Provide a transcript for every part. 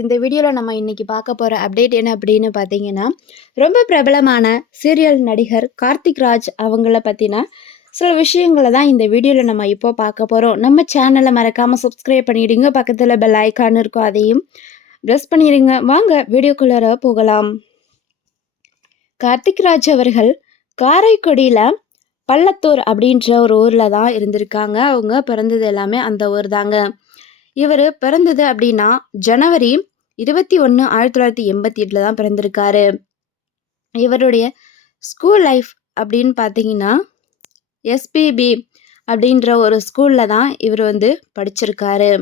இந்த வீடியோவில் நம்ம இன்னைக்கு பார்க்க போகிற அப்டேட் என்ன அப்படின்னு பார்த்தீங்கன்னா, ரொம்ப பிரபலமான சீரியல் நடிகர் கார்த்திக் ராஜ் அவங்கள பற்றின சில விஷயங்களை தான் இந்த வீடியோவில் நம்ம இப்போ பார்க்க போகிறோம். நம்ம சேனலை மறக்காமல் சப்ஸ்கிரைப் பண்ணிடுங்க. பக்கத்தில் பெல் ஐக்கான் இருக்கும், அதையும் ப்ரெஸ் பண்ணிடுங்க. வாங்க வீடியோக்குள்ளார போகலாம். கார்த்திக் ராஜ் அவர்கள் காரைக்குடியில் பள்ளத்தூர் அப்படின்ற ஒரு ஊரில் தான் இருந்திருக்காங்க. அவங்க பிறந்தது எல்லாமே அந்த ஊர் தாங்க. இவர் பிறந்தது அப்படின்னா ஜனவரி 21, 1988 தான் பிறந்திருக்காரு. இவருடைய ஸ்கூல் லைஃப் அப்படின்னு பார்த்தீங்கன்னா எஸ்பிபி அப்படின்ற ஒரு ஸ்கூலில் தான் இவர் வந்து படிச்சிருக்காரு.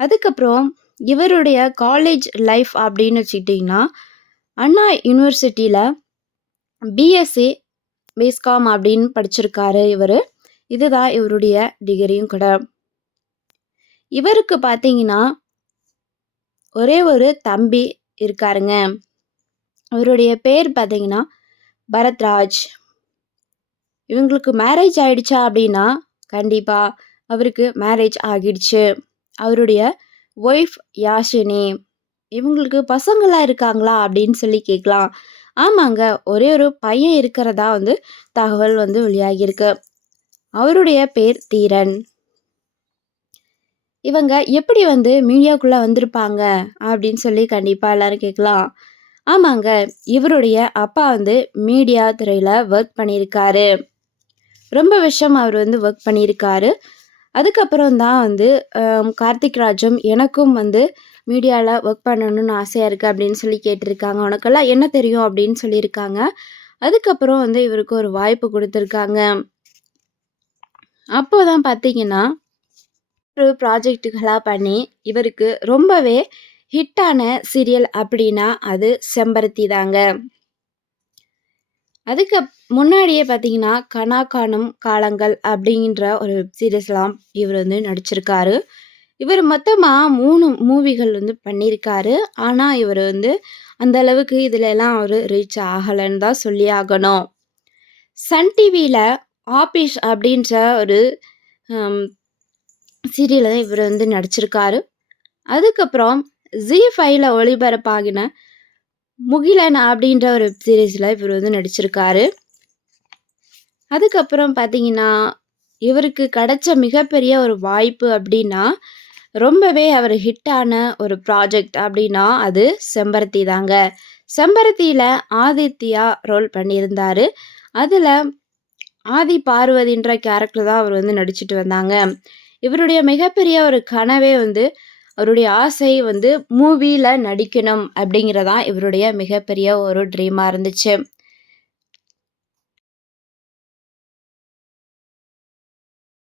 அதுக்கப்புறம் இவருடைய காலேஜ் லைஃப் அப்படின்னு வச்சுக்கிட்டிங்கன்னா அண்ணா யூனிவர்சிட்டியில் பிஎஸ்சி பிஸ்காம் அப்படின்னு படிச்சிருக்காரு இவர். இதுதான் இவருடைய டிகிரியும் கூட. இவருக்கு பார்த்தீங்கன்னா ஒரே ஒரு தம்பி இருக்காருங்க. அவருடைய பேர் பார்த்தீங்கன்னா பரத்ராஜ். இவங்களுக்கு மேரேஜ் ஆயிடுச்சா அப்படின்னா கண்டிப்பாக அவருக்கு மேரேஜ் ஆகிடுச்சு. அவருடைய ஒய்ஃப் யாஷினி. இவங்களுக்கு பசங்களாம் இருக்காங்களா அப்படின்னு சொல்லி கேட்கலாம். ஆமாங்க, ஒரே ஒரு பையன் இருக்கிறதா வந்து தகவல் வந்து வெளியாகியிருக்கு. அவருடைய பேர் தீரன். இவங்க எப்படி வந்து மீடியாக்குள்ளே வந்திருப்பாங்க அப்படின்னு சொல்லி கண்டிப்பாக எல்லாரும் கேட்கலாம். ஆமாங்க, இவருடைய அப்பா வந்து மீடியா துறையில் ஒர்க் பண்ணியிருக்காரு. ரொம்ப வருஷம் அவர் வந்து ஒர்க் பண்ணியிருக்காரு. அதுக்கப்புறம் தான் வந்து கார்த்திக் ராஜும் எனக்கும் வந்து மீடியாவில் ஒர்க் பண்ணணும்னு ஆசையாக இருக்குது அப்படின்னு சொல்லி கேட்டிருக்காங்க. உனக்கெல்லாம் என்ன தெரியும் அப்படின்னு சொல்லியிருக்காங்க. அதுக்கப்புறம் வந்து இவருக்கு ஒரு வாய்ப்பு கொடுத்துருக்காங்க. அப்போ தான் பார்த்தீங்கன்னா ஒரு ப்ராஜெக்டுகளாக பண்ணி இவருக்கு ரொம்பவே ஹிட்டான சீரியல் அப்படின்னா அது செம்பருத்தி தாங்க. அதுக்கு முன்னாடியே பார்த்தீங்கன்னா கனா காணும் காலங்கள் அப்படின்ற ஒரு சீரியஸ்லாம் இவர் வந்து நடிச்சிருக்காரு. இவர் மொத்தமாக 3 மூவிகள் வந்து பண்ணியிருக்காரு. ஆனால் இவர் வந்து அந்த அளவுக்கு இதில் எல்லாம் அவர் ரீச் ஆகலைன்னு தான் சொல்லி ஆகணும். சன் டிவியில் ஆபிஷ் அப்படின்ற ஒரு சீரியலில் தான் இவர் வந்து நடிச்சிருக்காரு. அதுக்கப்புறம் ஜி5ல ஒளிபரப்பாகின முகிலன் அப்படின்ற ஒரு சீரீஸில் இவர் வந்து நடிச்சிருக்காரு. அதுக்கப்புறம் பார்த்தீங்கன்னா இவருக்கு கிடைச்ச மிகப்பெரிய ஒரு வாய்ப்பு அப்படின்னா ரொம்பவே அவர் ஹிட்டான ஒரு ப்ராஜெக்ட் அப்படின்னா அது செம்பருத்தி தாங்க. செம்பருத்தியில் ஆதித்யா ரோல் பண்ணியிருந்தார். அதில் ஆதி பார்வதின்ற கேரக்டர் தான் அவர் வந்து நடிச்சிட்டு வந்தாங்க. இவருடைய மிகப்பெரிய ஒரு கனவே வந்து அவருடைய ஆசை வந்து மூவியில் நடிக்கணும் அப்படிங்கிறதான் இவருடைய மிகப்பெரிய ஒரு ட்ரீமாக இருந்துச்சு.